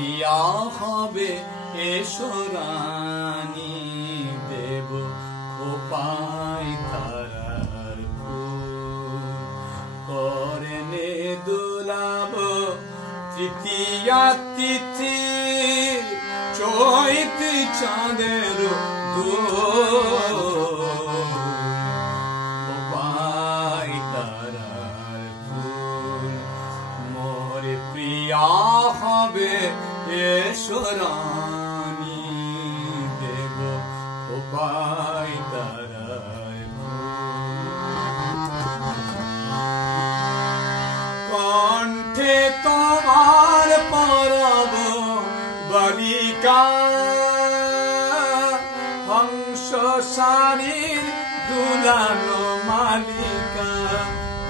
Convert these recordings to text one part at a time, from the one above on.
প্রিয়া হবে এসো রানী, দেব খোপায় তারার ফুল। করনে দুলাব তৃতীয়া তিথি, চৈত চাঁদের খোপায় তারার ফুল। মোরে প্রিয়া হবে এসো রানী, দেব খোপায় তারার ফুল। কণ্ঠে তোমার পরব বালিকা, হংস সারির দুলানো মালিকা।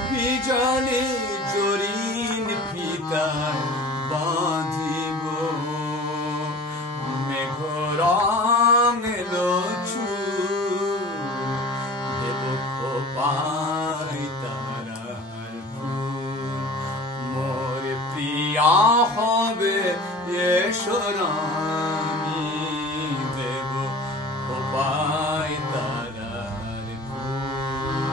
বিজলি জরিন ফিতায় বাঁধিব, মেঘ রং এলো চুল। দেব খোপায় তারার ফুল। মোর প্রিয়া হবে এসো রানী, দেব খোপায় তারার ফুল।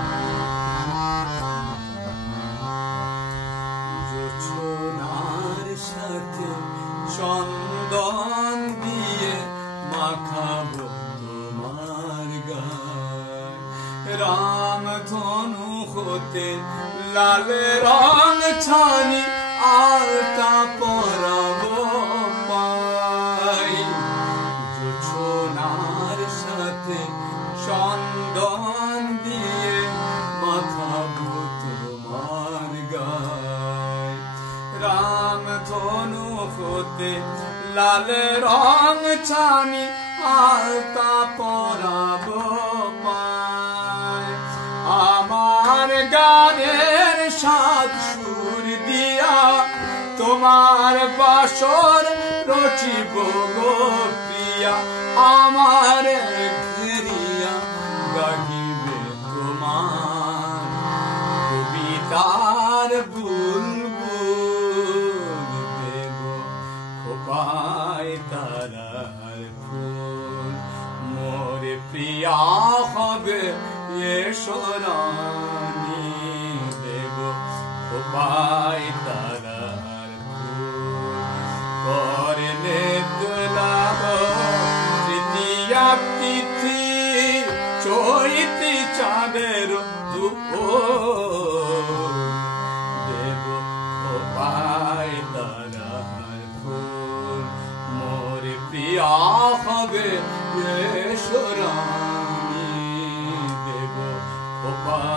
জোছনার সাথে চন্দন দিয়ে মাখাবো তোমার গায়। রামধনু হতে লাল রং ছানি, আলতা পরাবো পাই। জোছনার সাথে চন্দন দিয়ে মাখাবো তোমার গায়। রামধনু হতে লাল রং ছানি, আলতা পরাবো পাই। আমার গানের সাত সুর দিয়া তোমার বাসর রচিব গো প্রিয়া। আমার ঘেরিয়া গাহিবে তোমার কবিতার বুলবুল। দেব খোপায় তারার ফুল। মোরে প্রিয়া হবে এসো রানী, দেব খোপায় তারার ফুল। করনে দুলাব তৃতীয়া তিথি, চৈত চাঁদের দুপুর। দেব খোপায় তারার ফুল। মোরে প্রিয়া হবে এসো রানী, দেব খোপায়